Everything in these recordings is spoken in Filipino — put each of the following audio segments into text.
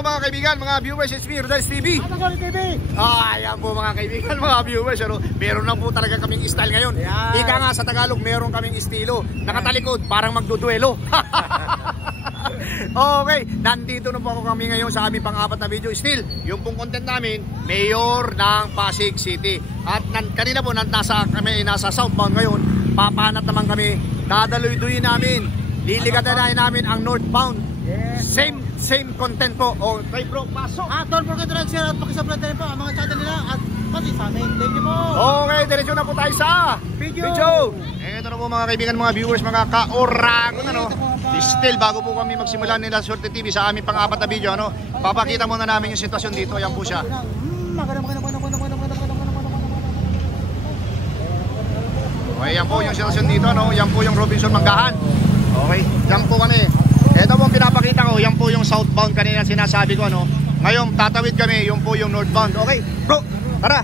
araw mga kaibigan, mga viewers, it's me, Rodel's TV. Ayan po mga kaibigan, mga viewers, meron lang po talaga kaming style ngayon. Ika nga sa Tagalog, meron kaming estilo. Nakatalikod, parang magduduelo. Okay, nandito na po ako kami ngayon sa aming pang-apat na video. Still, yung pong content namin, Mayor ng Pasig City. At kanina po, nasa southbound ngayon. Papanat naman kami, dadaloy-duyin namin, liligatan namin ang northbound. Same content po. Okay bro, pasok. Don't forget to like, share at pakisupply na rin po ang mga channel nila at pati sa amin. Thank you po. Okay, diretso na po tayo sa video. Ito na po mga kaibigan, mga viewers, mga ka-oragon, Still, bago po kami magsimula nila Swerte TV sa aming pang-apat na video, papakita muna namin yung sitwasyon dito. Ayan po siya. Okay, yan po yung sitwasyon dito, Yan po yung Robinson Manggahan. Okay, yan po kami. Ito po ang pinapakita ko, yan po yung southbound kanina sinasabi ko, Ngayon, tatawid kami, yung po yung northbound. Okay, bro, tara.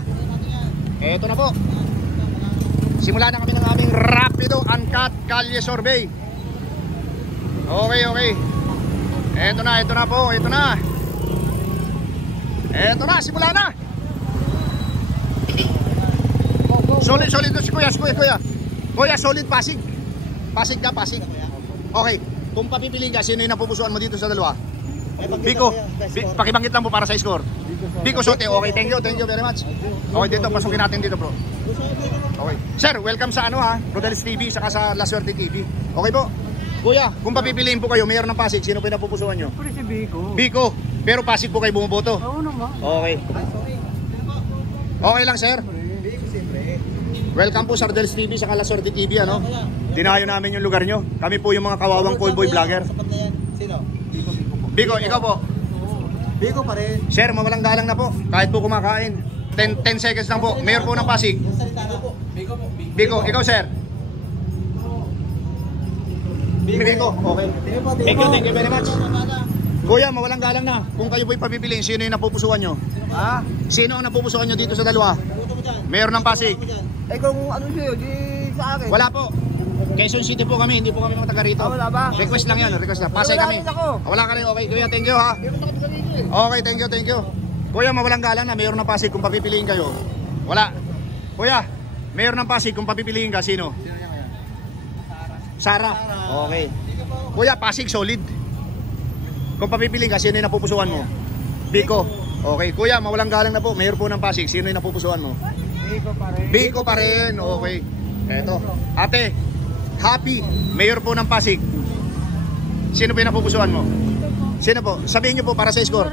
Ito na po. Simula na kami ng aming rapido uncut kalye survey. Okay. Ito na po, ito na. Ito na, simula na. Solid si kuya. Kuya, solid Pasig. Pasig. Okay, kung papipiliin ka, sino yung napupusuan mo dito sa dalawa? Biko, pakibanggit lang po para sa score. Biko Sote, okay, thank you very much. Okay, dito, pasukin natin dito bro. Okay, sir, welcome sa Rodel's TV, saka sa La Suerte TV. Okay po. Kuya, kung papipiliin po kayo, Mayor ng Pasig, sino po yung napupusuan nyo? Si Biko. Biko, pero Pasig po kayo bumuboto? Oo naman. Okay. Okay lang sir. Welcome po sa Rodel's TV, saka La Suerte TV, Dinayo namin yung lugar nyo. Kami po yung mga kawawang callboy vlogger. Sino? Biko, ikaw po. Biko pa rin. Sir, mawalang galang na po. Kahit po kumakain. 10 seconds lang po. Mayor po ng Pasig. Biko, ikaw sir. Biko, okay. Thank you very much. Kuya, mawalang galang na. Kung kayo po'y papipiliin, sino yung napupusuan nyo? Sino ang napupusuan nyo dito sa dalawa? Mayor ng Pasig. Kung ano siya, di sa akin. Wala po. Quezon City po kami, hindi po kami mga taga rito. Wala ba? Request lang yan, request lang. Pasay kami. Wala ka rin, okay. Kuya, thank you ha. Okay, thank you. Kuya, mawalang galang na, Mayor ng Pasig, kung papipiliin kayo. Wala. Kuya, Mayor ng Pasig, kung papipiliin ka, sino? Sara. Okay. Kuya, Pasig, solid. Kung papipiliin ka, sino yung napupusuan mo? Biko. Okay. Kuya, mawalang galang na po, Mayor po ng Pasig, sino yung napupusuan mo? Biko pa rin. Okay. Eto. Ate, Happy, Mayor po ng Pasig. Sino po yung napupusuan mo? Sino po? Sabihin nyo po para sa score.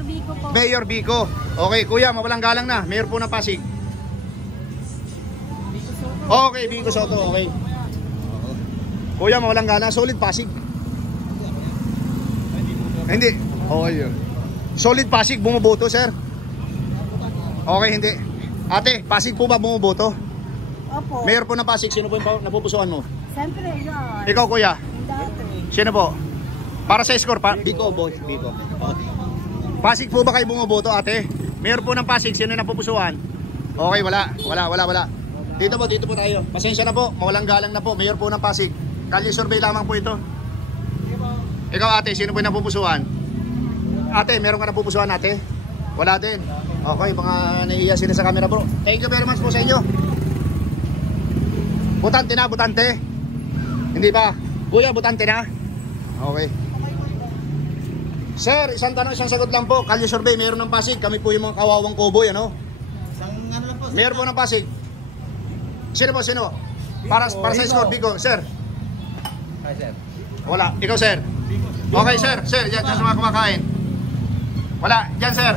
Mayor Biko. Okay, kuya, mawalang galang na. Mayor po ng Pasig. Okay, Biko Soto. Okay. Kuya, mawalang galang. Solid Pasig. Hindi. Okay yun. Solid Pasig, bumuboto, sir. Okay, hindi. Ate, Pasig po ba bumuboto? Opo. Mayor po ng Pasig, sino po yung napupusuan mo? Siyempre, yan. Ikaw, kuya? Dati. Sino po? Para sa score, Biko, boss. Biko. Pasig po ba kayo bumuboto, ate? Mayor po ng Pasig, sino yung napupusuan? Okay, wala. Dito po tayo. Pasensya na po, mawalang galang na po. Mayor po ng Pasig. Kalye survey lamang po ito. Ikaw, ate, sino po yung napupusuan? Ate, meron ka napupusuan, ate? Wala din. Okay, mga nahihiya sila sa camera, bro. Thank you very much po sa inyo. Butante. Hindi ba? Kuya, butante na? Okay. Sir, isang tanong, isang sagot lang po. Kalye survey, Mayor ng Pasig. Kami po yung mga kawawang cowboy, Isang ano lang po. Mayor po ng Pasig. Sino? Para sa score, Biko. Sir? Hi, sir. Wala. Ikaw, sir? Okay, sir. Sir, yan sa mga kumakain. Wala. Yan, sir?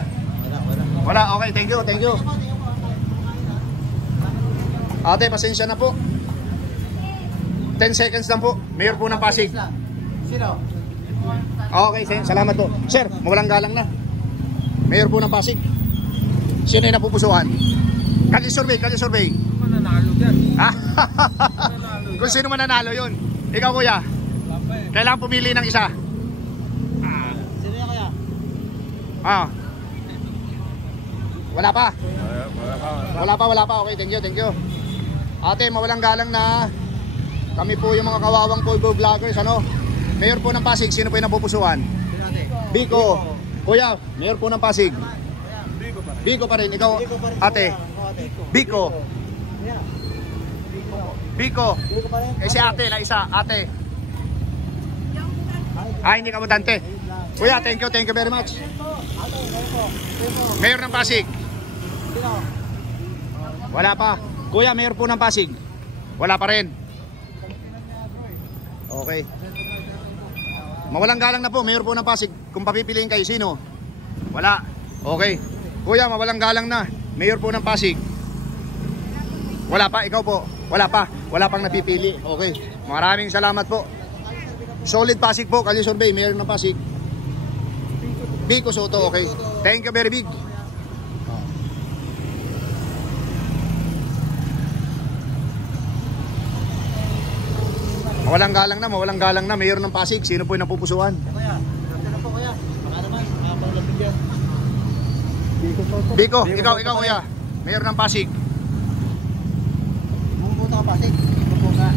Wala. Okay, thank you. Ate, pasensya na po. 10 seconds lang po. Mayor po ng Pasig. Sino? Okay, salamat po. Sir, mawalang galang na. Mayor po ng Pasig. Sino yung napupusuan? Kalye survey. Mananalo dyan. Kung sino mananalo yun. Ikaw, kuya? Kailangan pumili ng isa. Sino yan kaya? Wala pa. Okay, thank you. Ate, mawalang galang na. Kami po yung mga kawawang callboy vloggers, Mayor po ng Pasig, sino po yung napupusuan? Biko. Kuya, mayor po ng Pasig. Biko pa rin. Ikaw, ate. Biko. Biko. Eh si ate na isa. Ate. Ay, hindi ka mutante. Kuya, thank you very much. Mayor ng Pasig. Wala pa. Kuya, mayor po ng Pasig. Wala pa rin. Okay. Mawalang galang na po, mayor po ng Pasig. Kung papipiliin kayo, sino? Wala. Okay. Kuya, mawalang galang na, mayor po ng Pasig. Wala pa, ikaw po. Wala pa. Wala pang napipili. Okay. Maraming salamat po. Solid Pasig po, Kalye Survey, mayor ng Pasig. Biko Soto, okay. Thank you very big. Mawalang galang na, mayor ng Pasig. Sino po yung napupusuan? Kuya, na po kuya. Baka naman, makapaglating dyan. Biko, ikaw kuya. Mayor ng Pasig. Bumubuto ka Pasig. Ito po ka.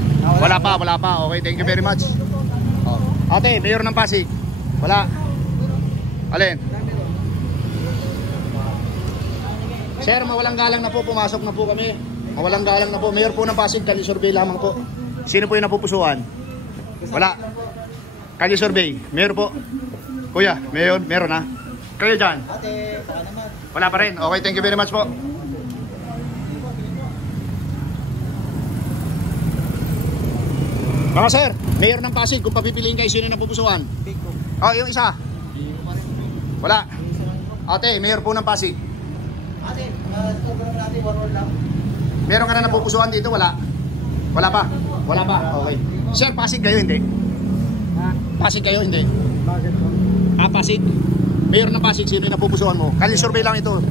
Wala pa. Okay, thank you very much. Ate, mayor ng Pasig. Wala. Alin? Sir, mawalang galang na po. Pumasok na po kami. Mawalang galang na po. Mayor po ng Pasig. Kalye Survey lamang po. Sino po yung napupusuan? Wala. Kalye Survey. Mayor po. Kuya, mayor. Meron na. Kayo dyan? Ate, baka naman. Wala pa rin. Okay, thank you very much po. Mga sir, mayor ng Pasig. Kung papipiliin kayo, sino yung napupusuan? Biko. Oh, yung isa. Biko pa rin. Wala. Ate, mayor po ng Pasig. Ate, program natin, one word lang. Meron ka na napupusuan dito? Wala. Wala pa. Wala pa. Okay. Sir, Pasig kayo, hindi? Ha? Pasig kayo, hindi? Bakit po? Pasig. Mayor ng Pasig, sino yung napupusuan mo? Kalye Survey lang ito.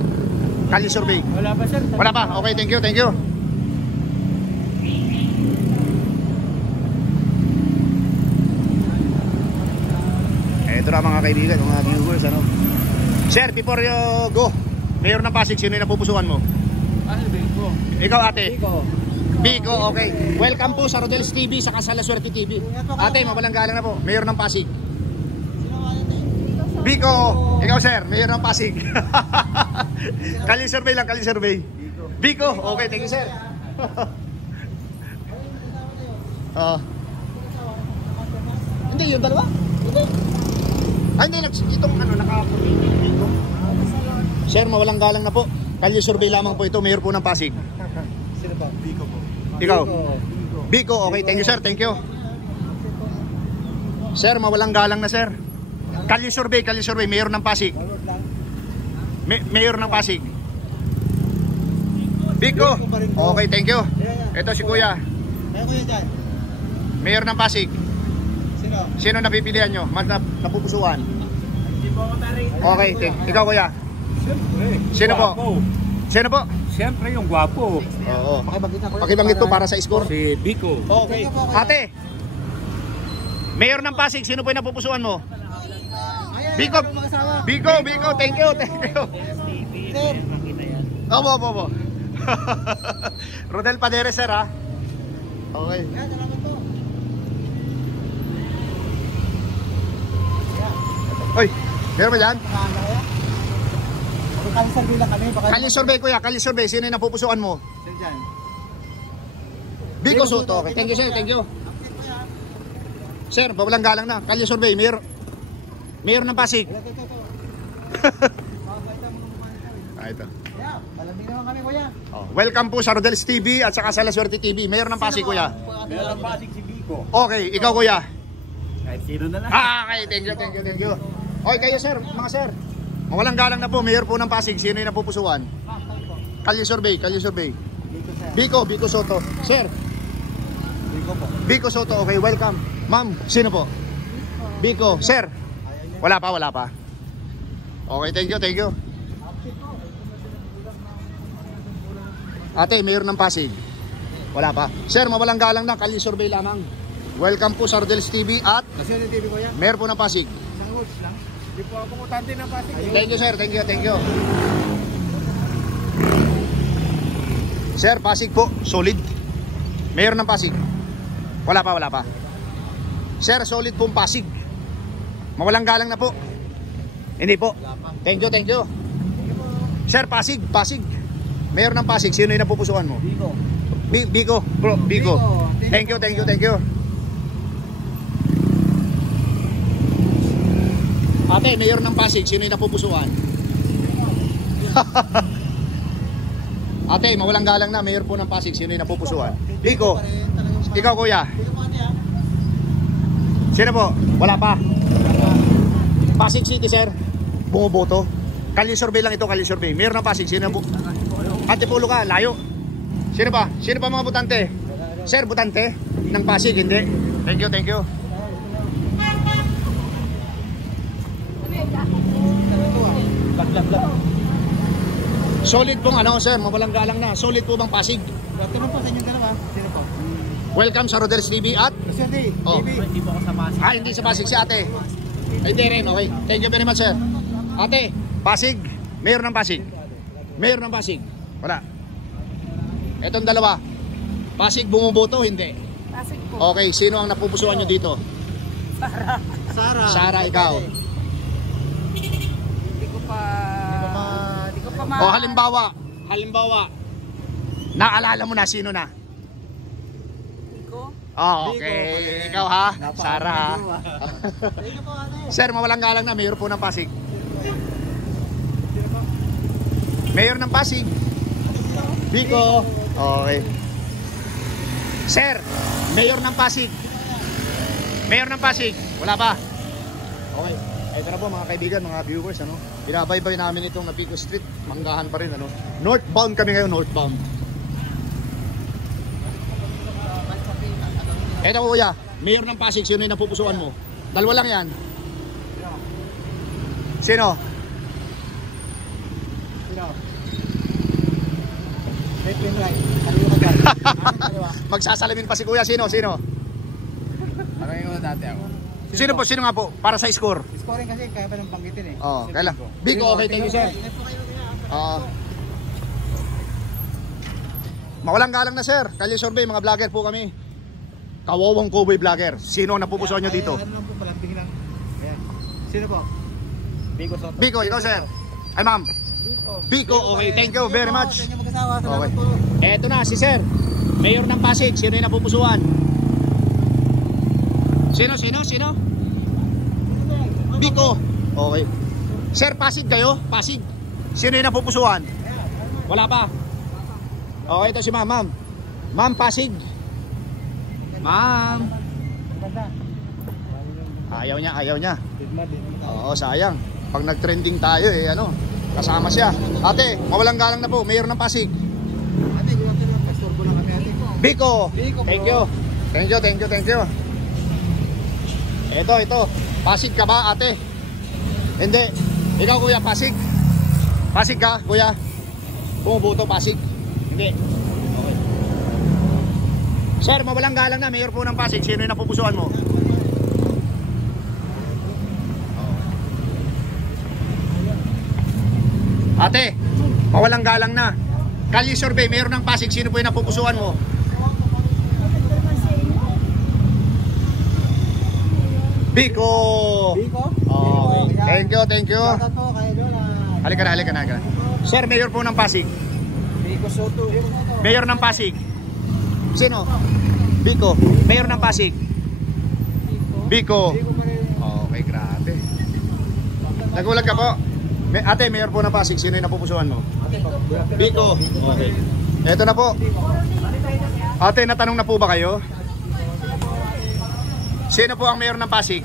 Kalye Survey. Wala pa sir. Wala pa. Okay, thank you. Ito na mga kaibigan, mga viewers, ano? Sir, before you go, mayor ng Pasig, sino yung napupusuan mo? Ano Biko? Ikaw, ate. Biko. Biko, okay. Welcome po sa Rodel's TV, sa La Suerte TV. Ate, mawalang galang na po. Mayor ng Pasig. Biko, ikaw sir, mayor ng Pasig. Kalye Survey lang, Kalye Survey. Biko, okay, thank you sir. Hindi, yung dalawa? Hindi. Ay, hindi, itong ano, Biko. Sir, mawalang galang na po. Kalye Survey lamang po ito, mayor po ng Pasig. Sino ba? Biko po. Ikaw? Biko, okay, thank you sir, thank you. Sir, mawalang galang na sir. Kalye Survey, mayor ng Pasig. Mayor ng Pasig. Biko, okay, thank you. Ito si Kuya, Kaya kuya dyan. mayor ng Pasig. Sino? Sino napipilian nyo? Napupusuan? Hindi po ako taring. Okay, ikaw Kuya. Sino po? Sino po? Siyempre yung gwapo. Oo. Pakibanggit na kuya. Pakibanggit po para sa score. Si Biko. Okay. Ate, mayor ng Pasig, sino po yung napupusuan mo? Biko, Biko, thank you. Sir. Opo. Rodel Paderes, sir, ha? Okay. Yan, salamat po. Oy, meron ba dyan? Nakahanda kaya? Kalye Survey lang kami. Kalye Survey, Kuya, Kalye Survey, sino yung napupusuan mo? Sir dyan. Biko Soto, okay. Thank you, sir, thank you. Sir, bawalang galang na. Kalye Survey, mayor ng Pasig. Ito. Yeah, palambing naman kami kuya. Welcome po sa Rodel's TV at saka sa La Suerte TV. Mayor ng Pasig, Kuya. Meron ang Pasig si Biko. Okay, ikaw, Kuya. Kahit sino na lang. Okay, thank you. Okay, kayo, sir, mga sir. Mawalang galang na po, mayor po ng Pasig. Sino yung napupusuan? Kalye Survey. Biko sir. Biko Soto. Sir, Biko po. Biko Soto, okay, welcome. Ma'am, sino po? Biko, sir. Wala pa. Okay, thank you. Ate, mayor ng Pasig. Wala pa. Sir, mawalang galang na, Kalye Survey lamang. Welcome po sa Rodel's TV at Kasi yung TV ko yan. mayor po ng Pasig. Isang words lang. Hindi po ako mutante ng Pasig. Thank you, sir. Thank you. Sir, Pasig po, solid. Mayor ng Pasig. Wala pa. Sir, solid pong Pasig. Mawalang galang na po. Hindi po. Thank you, thank you. Sir, Pasig, Pasig. Mayor ng Pasig, sino yung napupusuan mo? Biko. Biko, bro, Biko. Thank you, thank you, thank you. Ate, mayor ng Pasig, sino yung napupusuan? Ate, mawalang galang na, mayor po ng Pasig, sino yung napupusuan? Biko. Ikaw, kuya. Biko po ate, ah. Sino po? Wala pa. Pasig City, sir. Bumuboto. Kalye survey lang ito, kalye survey. Mayor ng Pasig, sino po? Antipulo ka, layo. Sino pa? Sino pa mga butante? Sir, butante ng Pasig, hindi. Thank you, thank you. Solid pong ano, sir, mawalang galang na. Solid po bang Pasig? Ito naman po sa inyong dalawa. Sino po? Welcome sa Rodel's TV at... Sir D. Oh. TV. Hindi po ako sa Pasig. Ah, hindi sa Pasig si ate. Ay, hindi rin, okay. Thank you very much, sir. Ate, Pasig, mayor ng Pasig. Mayor ng Pasig. Wala. Etong dalawa. Pasig bumuboto, hindi. Pasig po. Okay, sino ang napupusuan nyo dito? Sara. Sara, ikaw. Hindi ko pa O halimbawa, naalala mo na sino na? Ko. Oh, okay. Ikaw ha, Sara ha. Thank you po ate. Sir, mawalang galang na, mayor po ng Pasig. Mayor ng Pasig. Biko. Okay. Sir, mayor ng Pasig. Mayor ng Pasig. Wala pa. Okay. Ito na po mga kaibigan, mga viewers, ano. Binabaybay namin itong Napico Street. Manggahan pa rin, ano. Northbound kami ngayon, northbound. Ito kuya, mayor ng Pasig, sino yung napupusuan mo? Dalawa lang yan. Sino? Left and right. Kaliwa ka dyan. Kaliwa. Magsasalamin pa si kuya, sino? Sino? Parang yung dati ako. Sino po? Sino nga po? Para sa score. Scoring kasi kaya pa nang banggitin eh. Oh, kailan? Biko, okay, thank you sir. Ingat po kayo kaya. Mawalang galang na sir. Kalye survey, mga vlogger po kami. Kawawang Cowboy Vlogger. Sino ang napupusuan nyo dito? Ano lang po, palambing lang. Ayan. Sino po? Biko Soto. Biko, ikaw sir. Ay ma'am. Biko, okay, thank you very much. Sa inyo mag-asawa. Salamat Okay. po. Eto na, si sir. Mayor ng Pasig, sino yung napupusuan? Sino? Biko. Okay. Sir, Pasig kayo? Pasig. Sino yung napupusuan? Wala pa. Okay, ito si ma'am. Ma'am, Pasig. Ma'am. Ayaw niya. Oo, sayang. Pag nag-trending tayo ano, kasama siya. Ate, mawalang galang na po, mayor ng Pasig. Ate, gulong lang. Pastorbo lang kami ate. Biko. Biko po. Thank you. Ito. Pasig ka ba, ate? Hindi. Ikaw, kuya, Pasig. Pasig ka, kuya? Bumuboto, Pasig? Hindi. Okay. Sir, mawalang galang na, mayor po ng Pasig. Sino yung napupusuan mo? Ate, mawalang galang na. Kalye survey, mayor ng Pasig. Sino po yung napupusuan mo? Biko. Biko? Okay. Thank you. Shoutout po kay Lola. Halika na. Sir, mayor po ng Pasig. Biko Soto. Mayor ng Pasig. Sino? Biko. Mayor ng Pasig. Biko. Biko pa rin. Okay, grabe. Nagulat ka po. Ate, mayor po ng Pasig. Sino yung napupusuan mo? Biko. Okay. Eto na po. Ate, natanong na po ba kayo? Sino po ang mayor ng Pasig?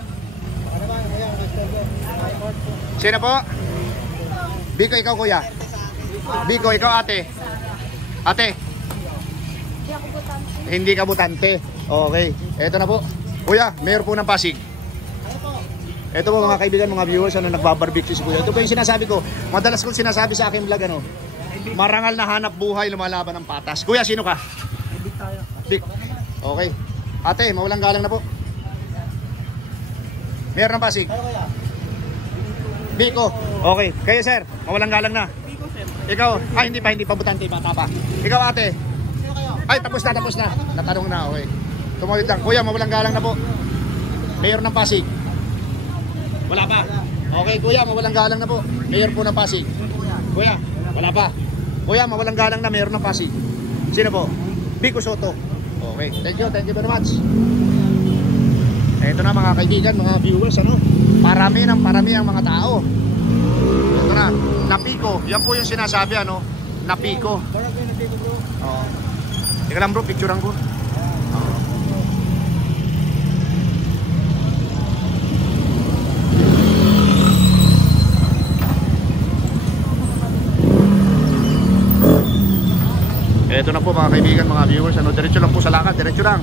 Sino po? Biko, ikaw kuya. Biko, ikaw ate. Ate. Hindi ka butante. Okay. Eto na po. Kuya, mayor po ng Pasig. Ito po mga kaibigan, mga viewers, nagbabarbecue si kuya. Ito po yung sinasabi ko. Madalas kong sinasabi sa aking vlog, marangal na hanap buhay, lumalaban ng patas. Kuya, sino ka? Bik. Okay. Ate, mawalang galang na po. Mayor ng Pasig. Biko. Okay. Kayo sir, mawalang galang na. Ikaw, hindi pa butante, bata pa. Ikaw ate. Ay, tapos na. Natanong na, okay. Tumawid lang. Kuya, mawalang galang na po. Mayor ng Pasig. Wala pa. Okay, kuya, mawalang galang na po. Mayor po ng Pasig. Kuya, wala pa. Kuya, mawalang galang na mayor ng Pasig. Sino po? Vico Soto. Okay, thank you very much. Ito na mga kaibigan, mga viewers, ano? Parami ang mga tao. Ito na, napiko. Yan po yung sinasabi, ano? Napiko. Oo. Teka lang bro, picturean ko. Ito na po mga kaibigan, mga viewers, ano, diretso lang po sa lakad, diretso lang.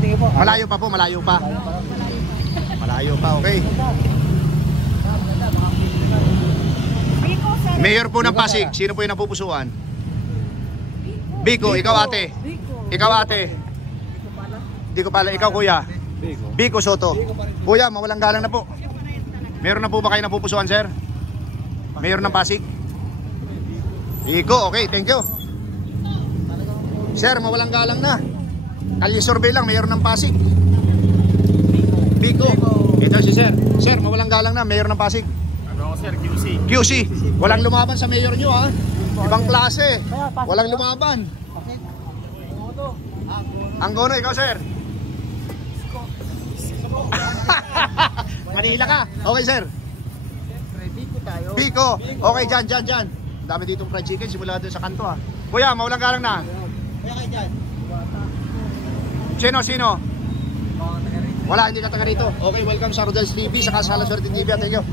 Tingin po. Malayo pa po, malayo pa. Malayo pa, okay. Biko, sir. Mayor po ng Pasig, sino po yung napupusuan? Biko, ikaw ate. Biko. Ikaw ate. Di ko pala, ikaw kuya. Vico Soto. Kuya, mawalang galang na po. Meron na po ba kayo napupusuan, sir? Mayor ng Pasig? Vico, okay, thank you. Sir, mawalang galang na. Kalye survey lang, mayor ng Pasig. Vico. Ito si sir. Sir, mawalang galang na, mayor ng Pasig. Ano ako sir, QC. QC. Walang lumaban sa mayor nyo, ha? Ibang klase. Walang lumaban. Anggono, ikaw, sir. Manila ka. Okay, sir. Biko tayo. Biko. Okay, dyan. Dami ditong fried chicken simula doon sa kanto, ha. Kuya, mawalang galang na. Kaya kayo dyan. Sino? Wala, hindi ka taga rito. Okay, welcome sa Rodel's TV, sa Kasala Swerte TV. Thank you.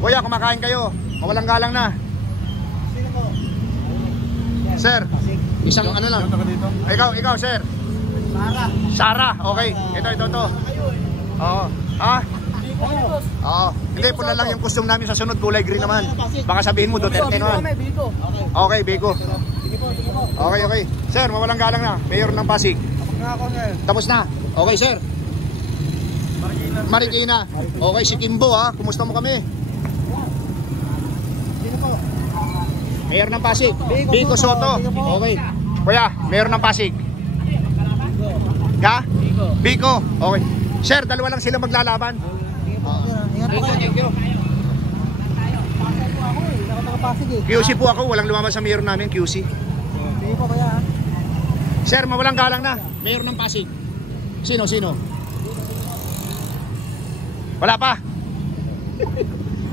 Kuya, kumakain kayo. Mawalang galang na. Sino po? Sir, isang ano lang. Ikaw, sir. Sarah. Okay. Ito. Oo. Ha? Oo. Hindi, pula lang yung costume namin sa sunod. Kulay green naman. Baka sabihin mo, Duterte naman. Okay, Biko. Okay. Sir, mawalang galang na. Mayor ng Pasig. Tapos na. Okay, sir. Marikina. Okay, si Kimbo, ha. Kumusta mo kami? Mayor ng Pasig. Vico Soto. Okay. Kuya, Mayor ng Pasig. Ka? Vico. Okay. Sir, dalawa lang sila maglalaban. Thank you. QC po ako, walang lumaban sa mayor namin, QC. Sige po kaya. Sir, mawalang galang na, mayor ng Pasig. Sino? Wala pa.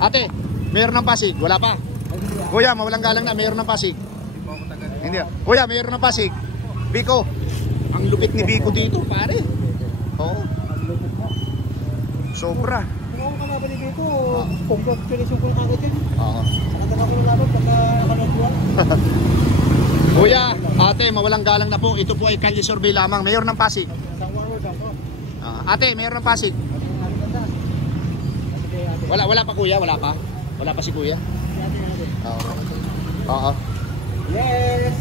Ate, mayor ng Pasig, wala pa. Kuya, mawalang galang na, mayor ng Pasig. Hindi. Kuya, mayor ng Pasig. Biko. Ang lupit ni Biko dito, pare. Oo. Sobra. Kung ako kalaban ni Biko, congratulations ko kagad yun. Oo. Nakatama ko yung laban pagka nakanotuan. Kuya, ate, mawalang galang na po. Ito po ay kalye survey lamang. Mayor ng Pasig. Ate, mayor ng Pasig. Wala pa kuya, wala pa. Wala pa si kuya. Oo. Yes!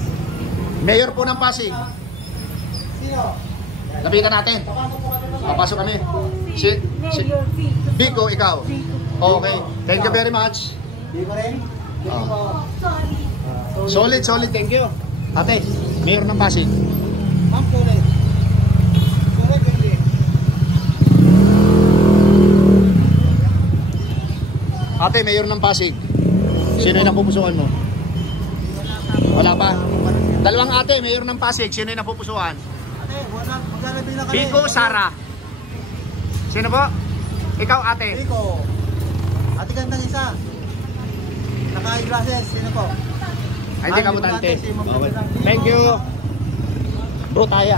Mayor po ng Pasig. Sino? Lapitan natin. Papasok kami. Si Biko, ikaw. Okay. Thank you very much. Biko rin? Biko po. Solid. Thank you. Ate, mayor ng Pasig. Ma'am, solid. Solid, hindi. Ate, mayor ng Pasig. Sino yung napupusuan mo? Wala pa. Dalawang ate, mayor ng Pasig. Sino yung napupusuan? Ate, maglalabing na kami. Biko, Sara. Sino po? Ikaw, ate. Biko. Ate gandang isa. Naka-glasses. Sino po? Ay, hindi ka mutante. Okay. Thank you. Bro, tayo.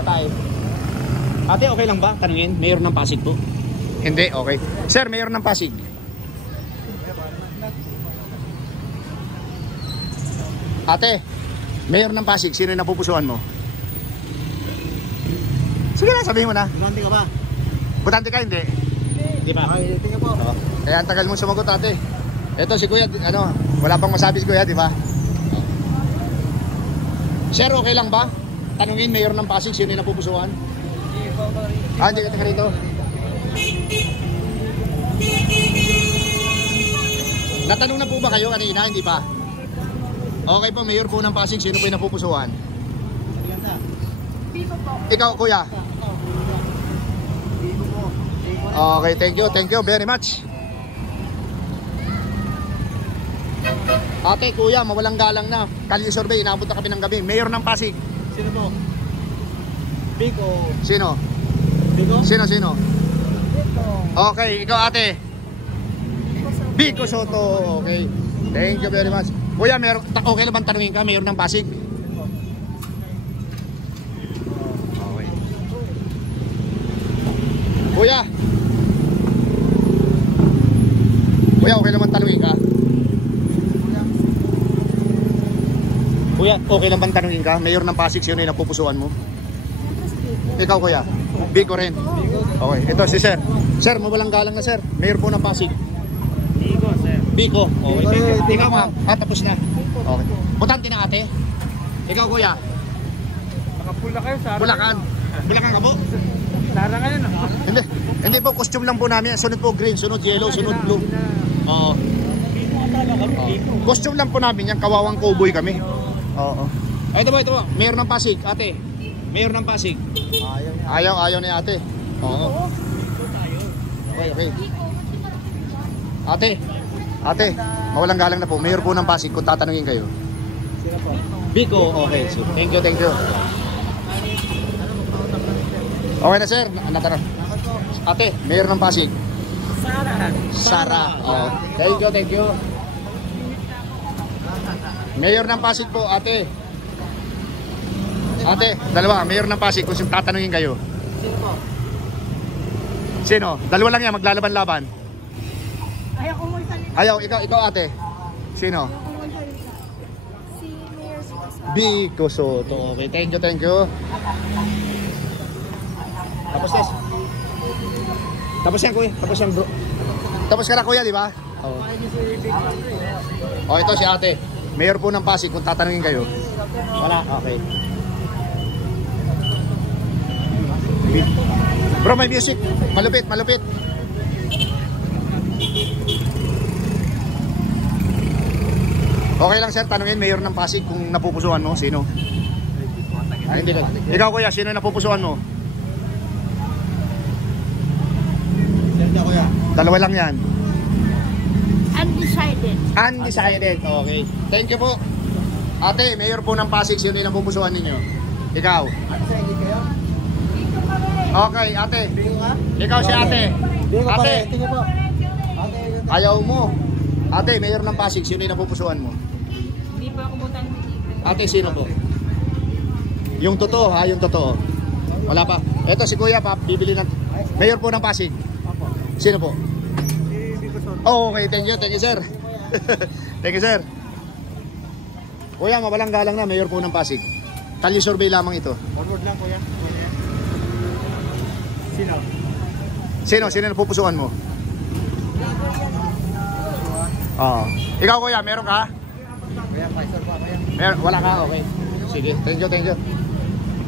Ate, okay lang ba? Tanungin, mayor ng Pasig po? Hindi, okay. Sir, mayor ng Pasig. Ate, mayor ng Pasig, sino yung napupusuan mo? Sige na, sabihin mo na. Butante ka ba? Butante ka, hindi? Di ba? Okay, tingnan po. Kaya ang tagal mong sumagot, ate. Ito si kuya, ano, wala pang masabi si kuya, di ba? Sir, okay lang ba? Tanungin, mayor ng Pasig, sino yung napupusuan? Hindi ka taga rito. Natanong na po ba kayo kanina? Hindi pa? Okay po, mayor po ng Pasig, sino po yung napupusuan? Ikaw, kuya. Okay, thank you very much. Ate, kuya, mawalang galang na. Kalye survey, inabot na kami ng gabi. Mayor ng Pasig. Sino po? Biko. Sino? Biko? Sino? Okay, ikaw ate. Biko Soto. Okay. Thank you very much. Kuya, okay lang bang tanungin ka, Mayor ng Pasig? Okay. Kuya, okay lang bang tanungin ka? Kuya, okay lang bang tanungin ka? Mayor ng Pasig, sino yung napupusuan mo? Ikaw, kuya? Biko rin. Okay, ito si sir. Sir, mawalang galang na sir. Mayor po ng Pasig. Biko, sir. Biko. Okay, thank you. Biko. Ikaw ma'am, tapos na. Okay. Butante na ate. Ikaw, kuya? Nakapula kayo, Sara. Bulacan. Bulacan ka po? Sara ngayon, ah. Hindi po, costume lang po namin. Sunod po green, sunod yellow, sunod blue. Oo. Costume lang po namin yan. Kawawang cowboy kami. Oo. Ito po. Mayor ng Pasig, ate. Mayor ng Pasig. Ayaw ni ate. Oo. Okay. Ate, mawalang galang na po. Mayor po ng Pasig kung tatanungin kayo. Sino po? Biko, okay. So, thank you. Okay na sir, natanong. Ate, Mayor ng Pasig. Sara. Oh. Thank you. Mayor ng Pasig po, ate. Ate, dalawa, Mayor ng Pasig kung tatanungin kayo. Sino po? Sino? Dalawa lang yan, maglalaban-laban. Ayaw ko mo salita. Ayaw, ikaw ate. Sino? Si Mayor Sosa. Biko Soto. Okay, thank you. Tapos yan kuya, tapos yan bro. Tapos ka na kuya, di ba? Oo. Oh, ito si ate. Mayor po ng Pasig kung tatanungin kayo. Wala, okay. Bro, may music. Malupit. Okay lang sir, tanungin Mayor ng Pasig kung napupusuan mo, sino? Hindi ka. Ikaw kuya, sino napupusuan mo? Sino kuya? Dalawa lang yan. Undecided. Okay. Thank you po. Ate, Mayor po ng Pasig, sino yung napupusuan ninyo? Ikaw. Undecided kayo? Okay, ate. Biko ka? Ikaw si ate. Biko pa Ate, rin. Tingnan po. Ate, ayaw mo. Ate, Mayor ng Pasig, sino yung napupusuan mo? Hindi pa ako butang. Ate, sino po? Yung totoo ha, yung totoo. Wala pa. Ito si Kuya pa, bibili ng Mayor po ng Pasig. Sino po? Oh, okay, thank you sir. Thank you sir. Kuya, mawalang galang na, Mayor po ng Pasig. Kalye survey lamang ito. Forward lang kuya. Sino napupusuan mo? Oo. Ikaw kuya, meron ka? Kuya, Pfizer po kuya. Wala ka, okay. Sige, thank you.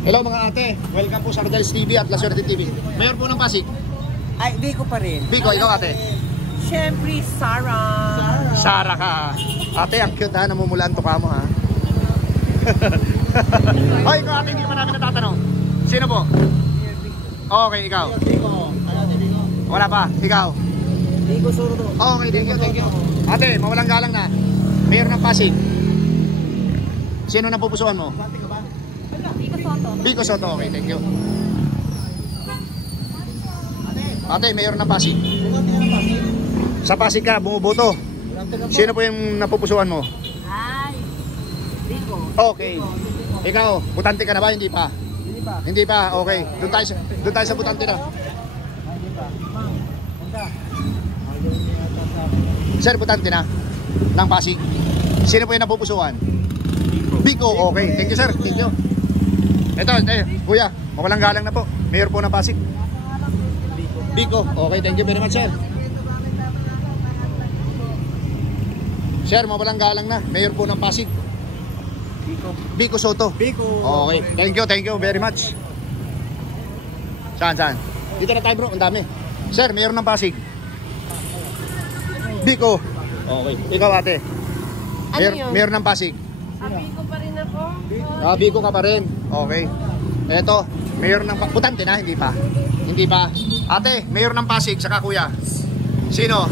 Hello mga ate, welcome po sa Ardales TV at La Suerte TV. Mayor po ng Pasig. Ay, Biko pa rin. Biko, ikaw ate. Siyempre, Sara. Sara ka. Ate, ang cute ha, namumulaan to ka mo ha. Hoy, ikaw ate, hindi pa namin natatanong. Sino po? Okay, ikaw. Biko. Ate, Biko. Wala pa, ikaw. Biko Soto to. Okay, thank you. Ate, mawalang galang na. Mayor ng Pasig. Sino napupusuan mo? Biko Soto, okay, thank you. Ate, Mayor ng Pasig. Sa Pasig ka, bumuboto. Sino po yung napupusuan mo? Ay, Biko. Okay. Ikaw, butante ka na ba? Hindi pa. Hindi pa, okay. Doon tayo sa butante na. Sir, butante na ng Pasig. Sino po yung napupusuan? Biko, okay. Thank you sir, thank you. Ito, kuya, mawalang galang na po. Mayor po ng Pasig. Biko, okay, thank you very much sir. Sir, mawalang galang na. Mayor po ng Pasig. Biko Soto. Biko. Okay, thank you very much. Saan? Dito na tayo bro, ang dami. Sir, Mayor ng Pasig. Biko. Okay, ikaw ate. Mayor ng Pasig. Biko pa rin ako. Biko ka pa rin. Okay. Eto, Mayor ng Butante na, hindi pa. Hindi pa. Ate, mayor ng Pasig, saka kuya. Sino?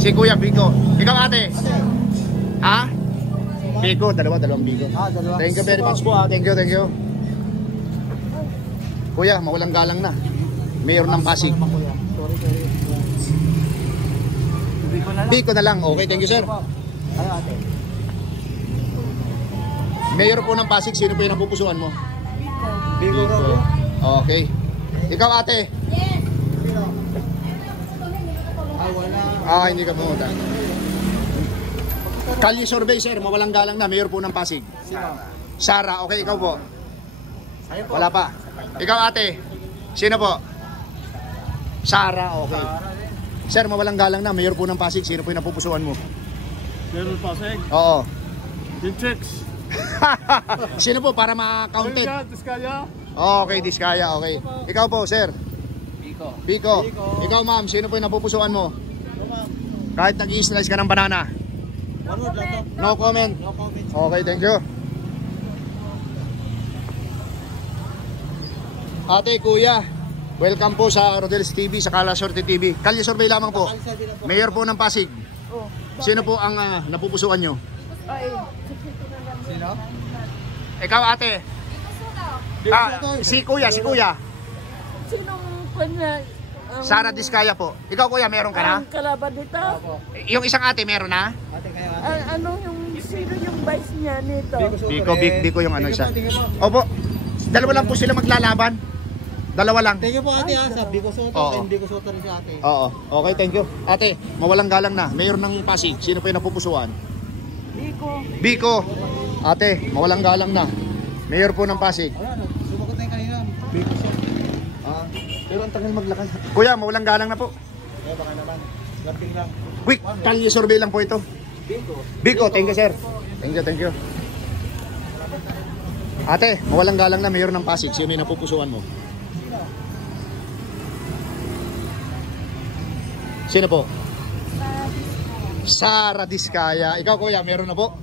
Si Kuya Bico. Ikaw ate? Ha? Bico, dalawang Bico. Dalawa. Thank you very much po. Thank you, thank you. Kuya, mawalang galang na. Mayor ng Pasig. Bico na lang. Okay, thank you sir. Ano ate? Mayor po ng Pasig, sino po yung napupusuan mo? Bigo Bico. Okay. Ikaw ate? Wala. Hindi ka pumunta. Kalye survey sir, mawalang galang na. Mayor po ng Pasig. Sara, okay, ikaw po? Wala pa. Ikaw ate? Sino po? Sara, okay. Sir, mawalang galang na. Mayor po ng Pasig. Sino po yung napupusuan mo? Meron pa, Seg. Oo. Yung chicks. Sino po para ma-counted? Diskaya. Okay, Diskaya, okay. Ikaw po, sir? Bico. Ikaw ma'am, sino po yung napupusuan mo? Kahit nag-i-slice ka ng banana. One word lang to. No comment. No comment. Okay, thank you. Ate, kuya, welcome po sa Rodel's TV, sa Kala Sorte TV. Kalye survey lamang po. Mayor po ng Pasig. Sino po ang napupusuan nyo? Sino? Ikaw ate. Si kuya. Sinong kanya? Sara Diskaya po. Ikaw kuya, meron ka na? Ang kalaban dito? Yung isang ate, meron na? Ate kaya ate. Ano yung, sino yung vice niya nito? Biko yung ano isa. Opo, dalawa lang po sila maglalaban. Dalawa lang. Thank you po ate ha, sa Bigo Soto. Oo. And Bigo Soto rin si ate. Oo, okay, thank you. Ate, mawalang galang na. Mayor ng Pasig, sino po yung napupusuan? Biko. Ate, mawalang galang na. Mayor po ng Pasig. Wala, sumagot na yung kanina. Bigo Soto. Pero ang tagal maglakad. Kuya, mawalang galang na po. Baka naman. Lamping lang. Quick, kalye survey lang po ito. Biko, thank you sir. Thank you. Ate, mawalang galang na. Mayor ng Pasig, sino yung napupusuan mo? Sino po? Sara Diskaya. Ikaw kuya, meron na po?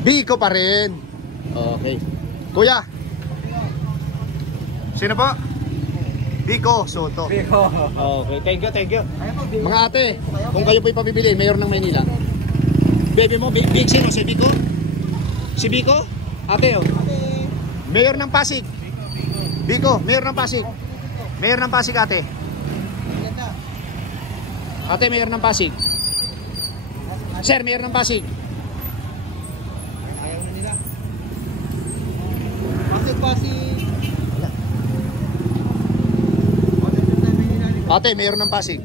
Biko pa rin. Okay. Kuya. Sino po? Biko Soto. Okay, thank you. Mga ate, kung kayo po ipapibili, mayor ng Maynila. Baby mo, big sino? Si Biko? Si Biko? Ate, oh. Mayor ng Pasig. Biko, mayor ng Pasig. Mayor ng Pasig ate. Ate, mayor ng Pasig. Sir, mayor ng Pasig. Ayaw na nila. Pasig. Ate, mayor ng Pasig.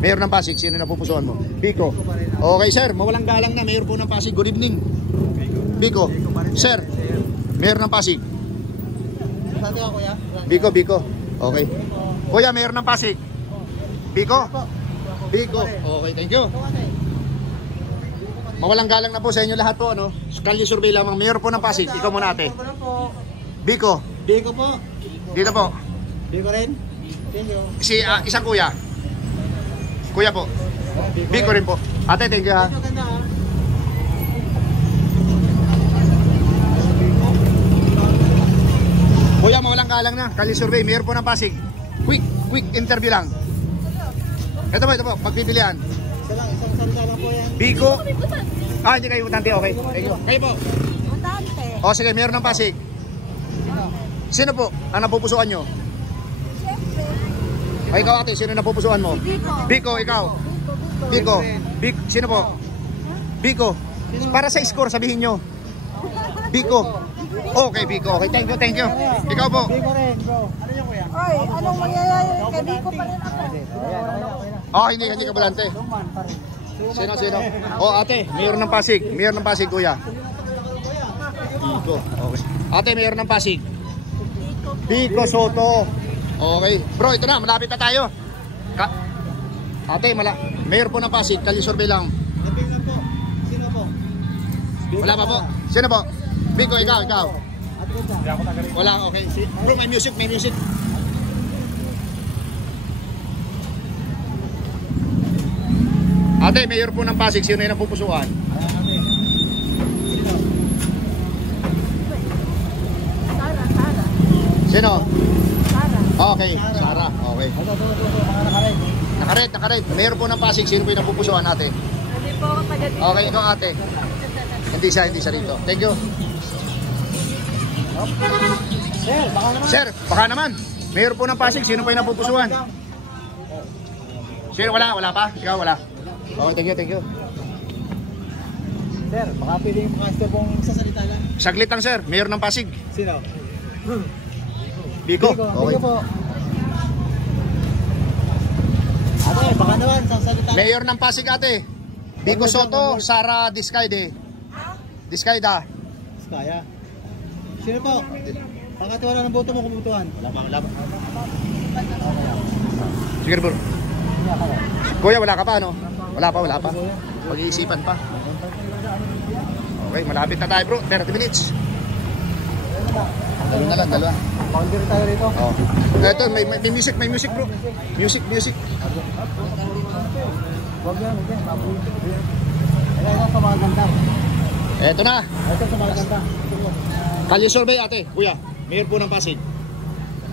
Mayor ng Pasig, sino napupusuan mo? Biko. Okay sir, mawalang galang na. Mayor po ng Pasig. Good evening. Biko. Sir, mayor ng Pasig. Sante ka kuya? Biko. Okay. Kuya, mayor ng Pasig. Biko. Okay, thank you. Mawalang galang na po sa inyo lahat po, ano? Kalye survey lamang. Mayor po ng Pasig. Ikaw muna ate. Biko. Bigo po. Dito po. Bigo rin. Thank you. Si isang kuya. Kuya po. Biko rin po. Ate, thank you ha. Ganda ha. Kuya, mawalang galang na. Kalye survey. Mayor po ng Pasig. Quick interview lang. Ito po. Pagpipilian. Isang salita lang po yan. Biko. Hindi kayo butante. Okay. Thank you. Kayo po. Butante. O sige, mayor ng Pasig. Sino po ang napupusuan nyo? Ay, ikaw ate, sino napupusuan mo? Biko, ikaw. Biko. Sino po? Biko. Para sa score, sabihin nyo. Biko. Okay, Biko. Okay, thank you. Ikaw po. Bigo rin bro. Ano yung kuya? Oy, anong mangyayari? Kay Biko pa rin ako. Hindi ka bulante. Sino? Ate, mayor ng Pasig. Mayor ng Pasig, kuya. Biko. Okay. Ate, mayor ng Pasig. Biko Soto. Okay. Bro, ito na. Malapit na tayo. Ate, mayor po ng Pasig. Kalye survey lang. Lamping lang po. Sino po? Wala pa po. Sino po? Biko, ikaw. At ganda. Wala, okay. Bro, may music. Ate, mayor po ng Pasig, sino yung napupusuan? Sara. Sino? Sara. Okay, Sara. Okay. Nakaret. Mayor po ng Pasig, sino po yung napupusuan ate? Hindi po ako taga dito. Okay, ikaw ate. Hindi siya rito. Thank you. Sir, baka naman. Mayor po ng Pasig, sino po yung napupusuan? Sino? Wala pa? Ikaw wala? Okay, thank you. Sir, baka pwede yung master pong sasalita lang. Saglit lang sir, Mayor ng Pasig. Sino? Biko. Thank you po. Ate, baka naman, sasalita lang. Mayor ng Pasig ate. Biko Soto, Sara Discaide. Discaida. Kaya. Sino po? Pakatiwala ng boto mo kumutuhan. Wala pa. Sige bro. Kuya, wala ka pa no? Wala pa. Pag-iisipan pa. Okay, malapit na tayo bro. 30 minutes. Dalawa. Boundary tayo rito. Oh. Ito, may music bro. Music. Huwag yan. Ito sa mga ganda. Ito na. Ito sa mga ganda. Kalye survey ate, kuya. Mayor po ng Pasig.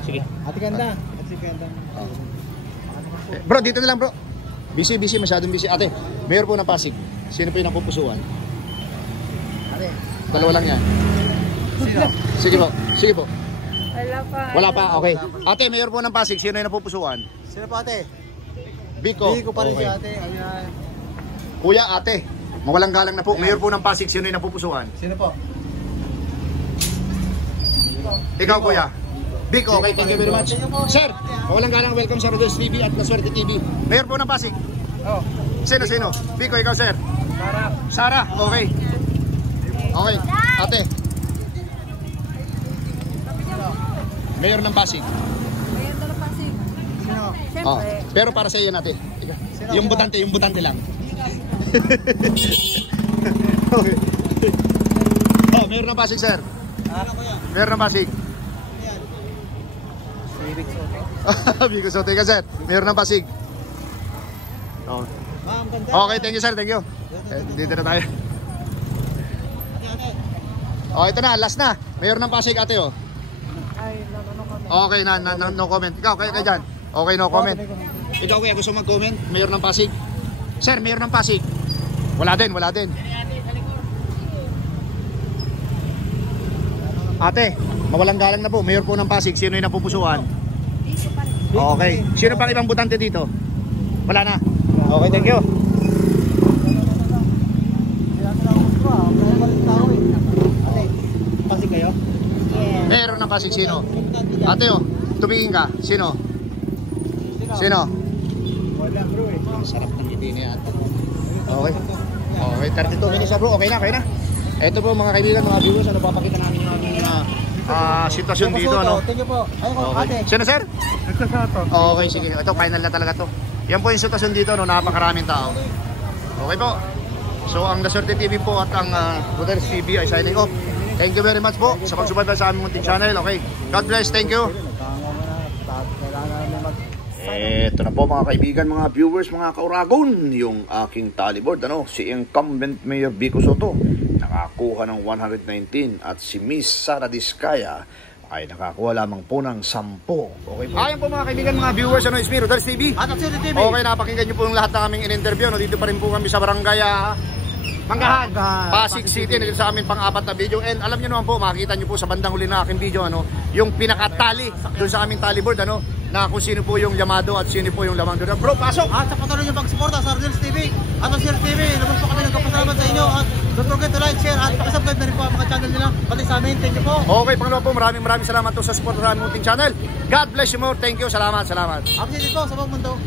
Sige. Ate ganda. Bro, dito na lang bro. Busy, masyadong busy. Ate, Mayor po ng Pasig. Sino po yung napupusuan? Ate. Dalawa lang yan. Sige po. Wala pa. Okay. Ate, Mayor po ng Pasig. Sino yung napupusuan? Sino po ate? Biko. Biko pa rin Okay. si ate. Ayan. Kuya, ate. Mawalang galang na po. Mayor po ng Pasig. Sino yung napupusuan? Sino po? Ikaw, kuya. Biko, okay. Thank you very much. Sir, mawalang galang. Welcome sa Rodel's TV at Laswerte TV. Mayor po ng Pasig. Oh. Sino? Biko, ikaw, sir. Sara. Okay. Ate. Mayor ng Pasig. Mayor na Pasig. Sino? Oh, Siyempre. pero para sa iyo natin. Yung butante lang. Okay. Oh, Mayor ng Pasig, sir. Mayor ng Pasig. Biko Soto ka, sir. Mayor ng Pasig. Oh. Ma'am, ganda. Okay, thank you, sir. Thank you. Dito na tayo. Oh, ito na, last na. Mayor ng Pasig, ate, oh. Okay, no comment. Ikaw, kaya dyan. Okay, no comment. Ikaw, kaya gusto mag-comment? Mayor ng Pasig. Sir, Mayor ng Pasig. Wala din. Ate, mawalang galang na po. Mayor po ng Pasig. Sino yung napupusuan? Okay. Sino pang ibang butante dito? Wala na. Okay, thank you. Pasig kayo? Mayor ng Pasig, sino? Ate, oh, tumingin ka. Sino? Wala bro eh. Sarap ng ngiti niya. Okay. Okay, 32 minutes na bro. Okay na. Ito po mga kaibigan, mga viewers, ano papakita namin yung aming sitwasyon dito, ano? Thank you po. Ayun po, ate. Okay. Sino, sir? Nagsasato. Okay, sige. Ito, final na talaga to. Yan po yung sitwasyon dito, no? Napakaraming tao. Okay po. So, ang Laswerte TV po at ang Rodel's TV ay signing off. Thank you very much po sa pagsubaybay sa aming munting channel. Okay. God bless. Thank you. Eto na po mga kaibigan, mga viewers, mga kauragon, yung aking tallyboard, ano, si incumbent Mayor Biko Soto nakakuha ng 119 at si Miss Sara Discaya ay nakakuha lamang po ng 10. Okay po. Ayan po mga kaibigan, mga viewers, ano, Ismi, Rodel's TV. At ang City TV. Okay, napakinggan nyo po yung lahat ng aming in-interview, no? Dito pa rin po kami sa barangay Manggahan, Pasig City, nandito sa amin pang-apat na video. And alam nyo naman po, makikita nyo po sa bandang huli na aking video, ano, yung pinakatali doon sa aming tallyboard, ano, na kung sino po yung llamado at sino po yung lamang doon. Bro, pasok! At sa patuloy niyong pagsuporta sa Rodel's TV at ang Rodel's TV, naman po kami nagpapasalamat sa inyo at don't forget to like, share at pakisubscribe na rin po ang mga channel nila pati sa amin. Thank you po. Okay, pangalawa po, maraming salamat po sa support sa aming munting channel. God bless you more. Thank you. Salamat. Appreciate po sa buong mundo.